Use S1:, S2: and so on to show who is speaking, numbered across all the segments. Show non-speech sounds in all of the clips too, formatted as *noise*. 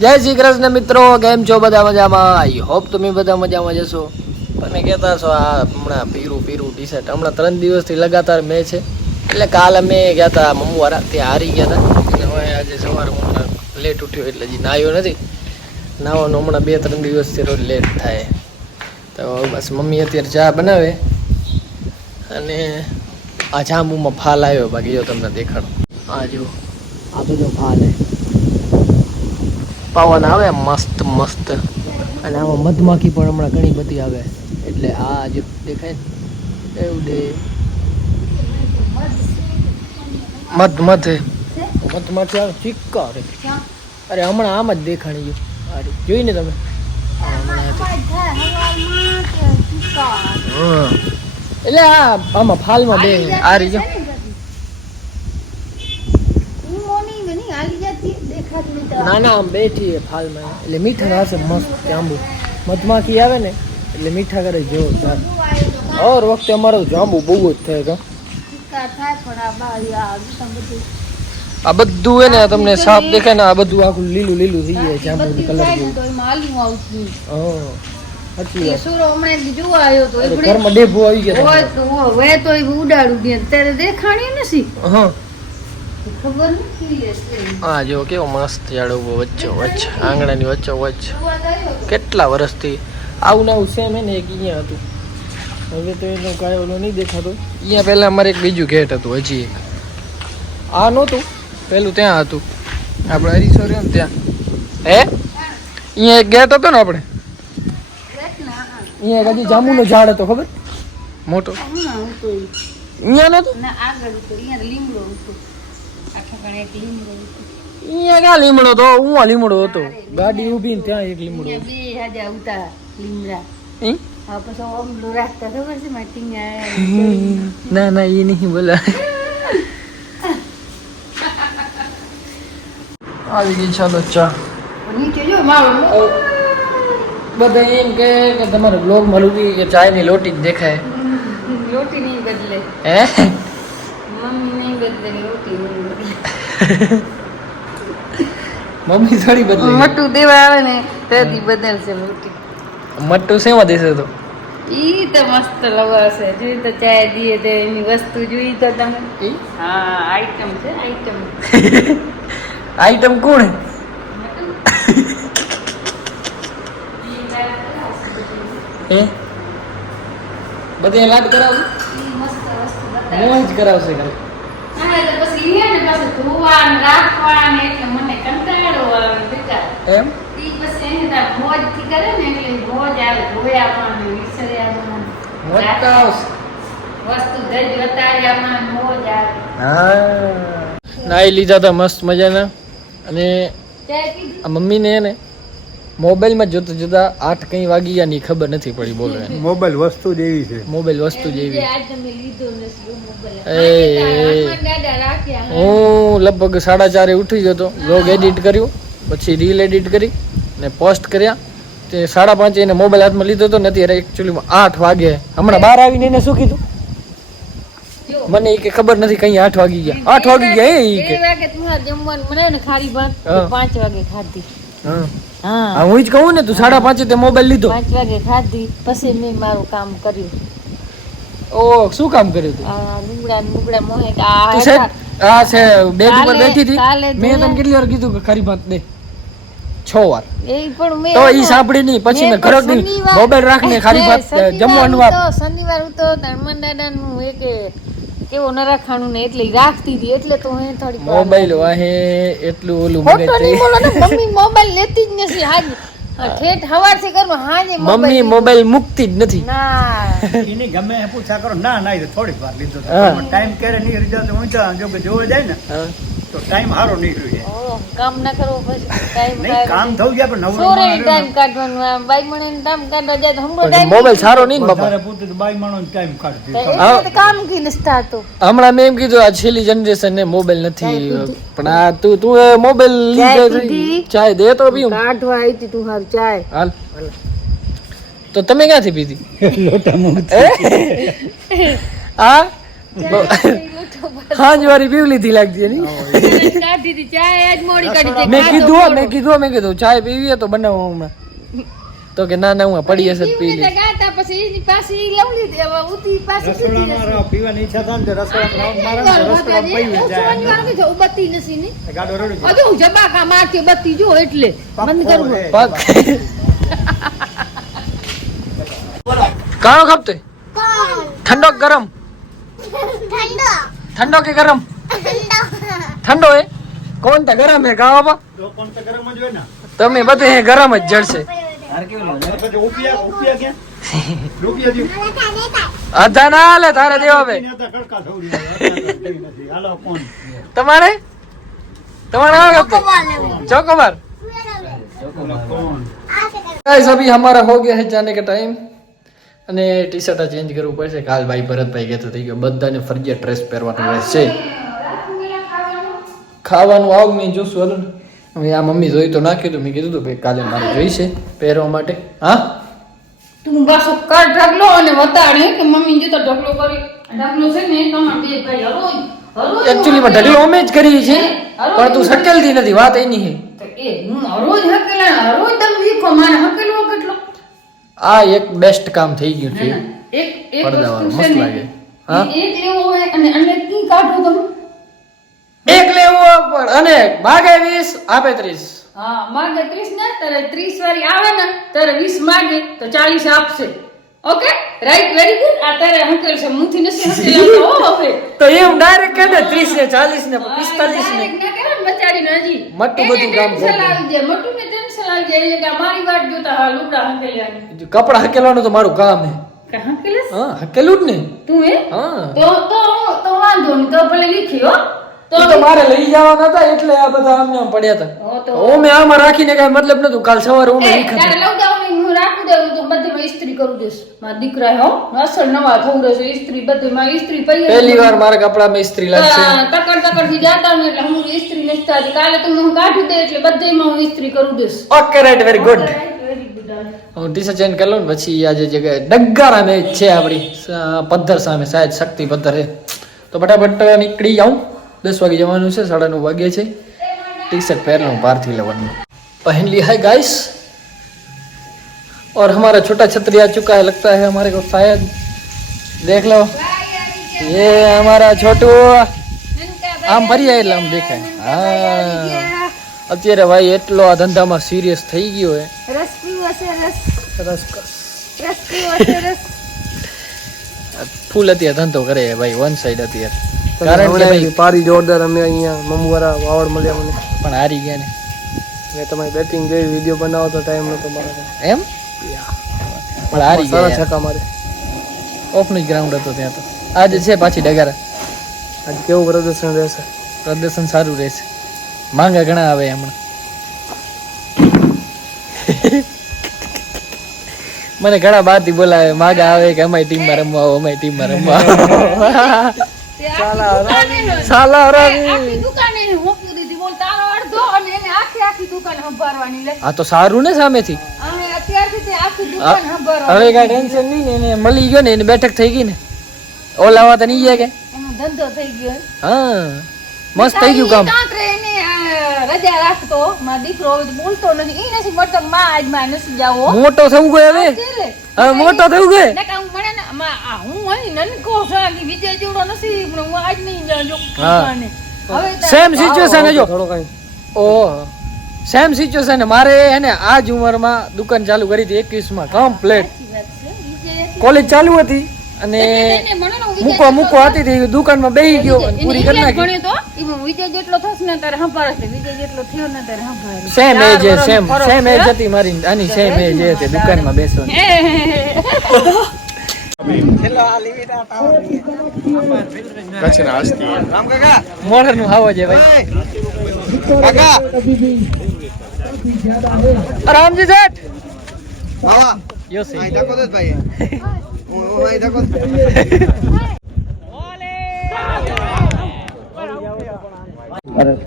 S1: જય શ્રી કૃષ્ણ મિત્રો, કેમ છો બધા મજામાં? આઈ હોપ તમે બધા મજામાં જશો તમે કહેતા છો આ હમણાં પીરું પીરું ટી શર્ટ હમણાં ત્રણ દિવસથી લગાતાર મેં છે. એટલે કાલ અમે ગયા હતા મમ્મુવાળા ત્યાં હારી ગયા હતા અને હવે આજે સવારે હમણાં લેટ ઉઠ્યો, એટલે હજી નાહ્યો નથી. નાહવાનું હમણાં બે, ત્રણ દિવસથી રોજ લેટ થાય. તો બસ મમ્મી અત્યારે ચા બનાવે. અને આ જાંબુમાં ફાલ આવ્યો, બાકી જો તમને દેખાડો. આ જો આ બધો ફાલ હે પવન આવે મસ્ત મસ્ત. અને આમાં મધમાખી પણ હમણાં ઘણી બધી આવે. એટલે આ જે દેખાય ને એવું દે. મધ મધ. મધમાખી આવે ચીક્કા અરે અરે હમણાં આમ જ દેખાણી ગયું. અરે જોઈ ને તમે. એટલે આ આમાં ફાલમાં બે. આ રહી ગયો ના ના આમ બેઠી છે ફાલમાં. એટલે મીઠા આવશે મસ્ત જાંબુ મધમાખી આવે ને એટલે મીઠા કરે જોરદાર. ઓર વખતે અમારો જાંબુ બહુ જ થાય તો આ બધું હે ને તમને સાફ દેખાય ને આ બધું આખું લીલું લીલું થઈ જાય જાંબુ કલર જેવું. ઘરમાં ડેભો આવી ગયા હા. હા જો કેવો મસ્ત ઝાડ ઊભો વચ્ચો વચ્ચ આંગણાની વચ્ચો વચ્ચ. કેટલા વર્ષથી આવું ને આવું સેમ હે ને એક અહીંયા હતું. હવે તો એનો કાંઈ ઓલો નહીં દેખાતો. અહીંયા પહેલાં અમારે એક બીજું ગેટ હતું હજી એક. આ નહોતું પેલું ત્યાં હતું. આપણે હરીસો રહ્યો ને ત્યાં. હે? અહીંયા એક ગેટ હતો ને આપણે અહીંયા હજી જાંબુનો ઝાડ હતો ખબર? મોટો. અહીંયા નહોતું અહીંયા ક્યાં લીમડો તો હું આ લીમડો હતો. ગાડી ઊભી ને ત્યાં એક લીમડો હતો. લીમડા. ના? ના એ નહીં બોલા. આવી ગઈ ચાલો ચા. બધા એમ કે કે તમારે બ્લોગમાં રૂકી કે ચાયની લોટી જ દેખાય.
S2: લોટી નહીં બદલે.
S1: હે?
S2: મમ્મી નહીં બદલે લોટી *laughs*
S1: મમ્મી થોડી બદલી
S2: મટ્ટુ દેવા આવે ને તેથી બદલશે મૂર્તિ
S1: મટ્ટુ શેમાં દેશે તો?
S2: ઈ તો મસ્ત લવાશે. જોઈ તો ચાય દીએ તો એની વસ્તુ જોઈ તો તમે? હા આઈટમ છે આઈટમ. *laughs*
S1: આઈટમ કોણ? *laughs* હે? બધે લાડ કરાવું? મોજ કરાવશે ખાલી.
S2: પાછું ધોવા ને રાખવા ને એટલે મને કંટાળો આવે બેટા
S1: એમ?
S2: ઈ પછી એને તાર મોજથી કરે ને એટલે મોજ આવે ધોયામાં ને વિસર્યામાં.
S1: મોજ તો વસ્તુ
S2: વસ્તુ વતાર્યા વતાર્યામાં મોજ આવે.
S1: હા. નાઈ લીધા હતા મસ્ત મજાના. અને મમ્મીને ને મોબાઈલમાં જોતા જોતા આઠ કઈ વાગી ગયા ની ખબર નથી પડી બોલો એને.
S3: મોબાઈલ વસ્તુ જ એવી છે.
S1: મોબાઈલ વસ્તુ જેવી.
S2: આજ તમે લીધો નથી મોબાઈલ.
S1: એ, હું લગભગ સાડા ચારે ઉઠી ગયો હતો. વ્લોગ એડિટ કર્યું પછી રીલ એડિટ કરી ને પોસ્ટ કર્યા. તે સાડા પાંચે એને મોબાઈલ હાથમાં લીધો હતો ને અત્યારે એકચ્યુઅલીમાં આઠ વાગે. હમણાં બહાર આવીને એને શું કીધું? મને કે ખબર નથી કઈ આઠ વાગી ગયા. આઠ વાગી ગયા એ કે.
S2: ખારી પાંચ વાગે ખાધી.
S1: હા.
S2: હા.
S1: હા, હું જ કહું ને તું સાડા પાંચે તે મોબાઈલ લીધો.
S2: પાંચ વાગે ખાધી પછી મેં મારું કામ કર્યું.
S1: ઓ શું કામ કર્યું તું?
S2: લુગડા લુગડા મોહે કે આ.
S1: આ છે બેડ ઉપર બેઠી હતી. મેં તને કેટલી વાર કીધું કે ખરી ભાત દે. છ વાર.
S2: એ પણ મેં
S1: તો ઈ સાંભળી નહીં. પછી મેં ખરક મોબાઈલ રાખને ભાત
S2: શનિવાર
S1: જમવાનું
S2: વાત. શનિવાર તો ધર્મન દાદા નું એક કેવો નરાખાણું ને એટલે રાખતી હતી. એટલે તો હું થોડી
S1: મોબાઈલ વાહે એટલું ઓલું
S2: મને ને મોબાઈલ લેતી જ નથી હાજ ઠેઠ હવારથી કરું હાજે
S1: મમ્મી મોબાઈલ મૂકતી જ નથી.
S2: ના.
S3: એની ગમે પૂછા કરો ના ના થોડીક વાર લીધો. ટાઈમ ક્યારે નહીં તો હું જો કે જોવા જાય ને.
S1: હા.
S3: તો ટાઈમ સારો નીકળ્યો
S2: છે. કામ ના કરવો પછી ટાઈમ
S3: નહીં કામ થયું જાય પણ નવરો
S2: સોરે ટાઈમ કાઢવાનો આ બાઈ મને ટાઈમ કાઢવા જાય તો હમણાં ટાઈમ
S1: મોબાઈલ સારો નહીં બાપા?
S3: તારે પૂરતું તો બાઈ માણસ ટાઈમ કાઢતી
S1: હા.
S2: કામ કી નસ્તા તો
S1: હમણાં મેં એમ કીધું આ છેલ્લી જનરેશન ને મોબાઈલ નથી પણ આ તું તું મોબાઈલ લીધો ચાય દે તો પીઉં.
S2: કાઢવા આવી હતી તું હાલ ચાય.
S1: હાલ. તો તમે ક્યાંથી પીધી?
S3: લોટા મૂક.
S1: એ? હા બ-
S2: તો
S1: વાળી પીવલી થી લાગતી એની.
S2: કાઢી હતી ચા આજ મોડી કાઢી
S1: મેં કીધું મેં કીધું મેં કીધું ચાય પીવી તો બનાવો હમણાં. તો કે ના ના હું પડી હશે પી લે
S2: ગાતા પછી એની પાસે ઈ લઉં ઉતી પાછી
S3: રસોડામાં રહો, પીવાની ઈચ્છા થાય તો રસોડામાં મારે રસોડામાં પીવી જાય.
S2: સુવાની વાર નથી, બત્તી નથી ની.
S3: ગાડો રડી જાય.
S2: હું જબાકા મારતી બત્તી જો એટલે. બંધ કરવું
S3: હે.
S1: પગ કાણો? ખપતે ઠંડો ગરમ. ઠંડો કે ગરમ ઠંડો હે કોણ તા ગરમ હે કાવા બા
S3: તો પણ તો ગરમ જ હોય ને.
S1: તમે બધે હે ગરમ જ જડશે
S3: પછી ઉપિયા- ઉપિયા ક્યાં? રૂપિયા દ્યો.
S1: અધા ના હાલે તારે દેવા બે
S3: એને હતા કડકા થવું જોઈએ. અત્યારે તો કઈ નથી. હાલો, કોણ?
S1: તમારે તમારે આ खपते चौकोबार
S3: કોણ?
S1: गाइस अभी हमारा हो गया है जाने का टाइम અને ટી શર્ટ ચેન્જ કરવું પડશે કાલ ભાઈ ભરતભાઈ કહેતો થઈ ગયો બધાને ફરજિયાત ડ્રેસ પહેરવાનું રહેશે. ખાવાનું. આવું મેં જોશું હાલો. ને હવે આ મમ્મી જોઈ તો નાખ્યું હતું. મેં કીધું હતું ભાઈ કાલે મારે જોઈશે પહેરવા માટે. હા?
S2: તું પાછો કર ઢગલો અને વતાડે કે મમ્મી જે તો ઢગલો કરી. ઢગલો છે ને તમારા બે ભાઈ હરો હરોજ
S1: એકચ્યુઅલી માં ઢગલો અમે જ કરીએ છીએ. પણ તું સકેલતી નથી વાત એની છે.
S2: એ હું હરોજ હકેલા હરોજ તમે વીખો મારે હકેલવો કેટલો
S1: આ એક બેસ્ટ કામ થઈ ગયું છે.
S2: એક એક વસ્તુ
S1: મસ્ત લાગે. હા?
S2: એક લેવો હોય અને અને કી કાઢો તમે
S1: એક લેવો પણ અને માગે વીસ આપે ત્રીસ.
S2: હા માગે ત્રીસ ને તારે ત્રીસ વાળી આવે ને તારે વીસ માગે તો ચાલીસ આપશે. ઓકે રાઈટ વેરી ગુડ આ તારે હકેલ છે મુથી નથી હકેલા હો હવે
S1: તો એમ ડાયરેક્ટ કહે ને ત્રીસ ને ચાલીસ ને પિસ્તાલીસ ને.
S2: કરે હજી.
S1: મટ્ટું બધું કામ કરે.
S2: આવી જાય, એટલે કે મારી વાત જોતા હા લુગડા હકેલ્યાની.
S1: કપડા હકેલવાનું તો મારું કામ હે.
S2: કે હકેલે
S1: હા હકેલું જ ને.
S2: તું હે?
S1: હા.
S2: તો તો તો વાંધો નહીં તો ભલે લીખી હો. તો
S1: મારે લઈ જવાના હતા એટલે આ બધા આમને આમ પડ્યા હતા.
S2: હો
S1: મેં આમાં રાખીને કઈ મતલબ નતું કાલ સવારે
S2: હું લઈ હું રાખું દઉં તો બધી ઇસ્ત્રી કરું દઈશ. મારા દીકરા હો અસર નવા થવું રહેશે ઇસ્ત્રી બધેમાં ઇસ્ત્રી પૈયે
S1: પહેલી વાર મારા કપડા માં ઇસ્ત્રી લાગશે.
S2: તકડ તકડથી જાતા ને એટલે હું ઇસ્ત્રી નથી થતી કાલે તો હું કાઢી દે એટલે બધેમાં હું ઇસ્ત્રી કરું દઈશ.
S1: Okay right very good
S2: very good
S1: હું ટીશર્ટ ચેન્જ કરી લઉં ને પછી આજે જગ્યાએ ડગ્ગારા મેચ છે આપણી પદ્ધર સામે શાયદ શક્તિ પદ્ધર છે. તો ફટાફટ નીકળી જાઉં દસ વાગે જવાનું છે સાડા નવ વાગે છે टी शर्ट पहन लूँ पार्थिव लेवन में पहन लिया है गाइस और हमारा छोटा छतरी आ चुका है लगता है हमारे को शायद देख लो ये हमारा छोटू આમ ફરી એટલે આમ દેખાય હા અત્યારે ભાઈ એટલો આ ધંધામાં સિરિયસ થઈ ગયો હે
S2: રસ પીવો છે રસ
S1: સરસ
S2: રસ પીવો છે રસ
S1: ફૂલ અત્યારે ધંધો કરે છે ભાઈ વન સાઈડ અત્યારે કારણ કે ભાઈ
S4: પારી જોરદાર અમે અહીંયા મમુવારા વાવડ મળ્યા મને.
S1: પણ હારી ગયા ને.
S4: મેં તમારી બેટિંગ જોઈ વીડિયો બનાવો તો ટાઈમ નતો મારો
S1: એમ? પણ હારી ગયા યાર.
S4: મારે.
S1: ઓફનું જ ગ્રાઉન્ડ હતો ત્યાં તો. આજે છે પાછી ડગારા.
S4: આજે કેવું પ્રદર્શન રહેશે?
S1: પ્રદર્શન સારું રહેશે. માંગા ઘણા આવે હમણાં મને ઘણા બહારથી બોલાવે માગા આવે કે અમારી ટીમમાં રમવા આવો અમારી ટીમમાં રમવા *laughs* સાલા હરામી.
S2: દુકાને મોકલી દીધી. બોલ તારો અડધો અને એને આખી આખી દુકાન સંભાળવાની લે.
S1: આ તો સારું ને સામેથી?
S2: અમે અત્યારથી તે આખી દુકાન સંભાળવાની
S1: હવે કઈ ટેન્શન નહીં ને એને મળી ગયો ને એની બેઠક થઈ ગઈ ને. ઓલાવા તો નહીં ગયા કે?
S2: એનો ધંધો થઈ ગયો.
S1: હા. મસ્ત થઈ ગયું કામ.
S2: એને રજા રાખતો. મારો દીકરો હવે બોલતો નથી. ઈ નથી મળતો માં આજમાં નથી જાવો.
S1: મોટો થવું ગયો હવે? હવે મોટો થવું ગયો
S2: ને કાં હું મને ને આમાં આ હું અહીં નનકો છું, વિજય જેવડો નથી પણ હું આજ નહીં
S1: સેમ સિચ્યુએશન જો. સેમ સિચ્યુએશન મારે હે આ જ ઉંમરમાં દુકાન ચાલુ કરી હતી એકવીસમાં કમ્પ્લેટ કોલેજ ચાલુ હતી અને
S2: મૂકવા
S1: મૂકો મૂકો હતી તે દુકાનમાં બેહી ગયો પૂરી કરી નાખી.
S2: ભણ્યો તો ઈ વિજય જેટલો થશે ને તારે સંભાળે છે. વિજય જેટલો થયો ને તારે સંભાળે
S1: same
S2: age
S1: same
S2: same
S1: age હતી મારી આની સેમ એજ હતી દુકાનમાં બેસવાની.
S2: હે, હે, હે.
S1: મોઢાનું હાવો છે ભાઈ રામજી શેઠ યો સહી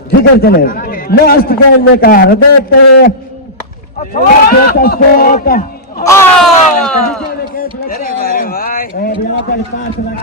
S5: ठीक है चले लास्ट खेलने का हृदय पे और É, Bianca Estácio, né?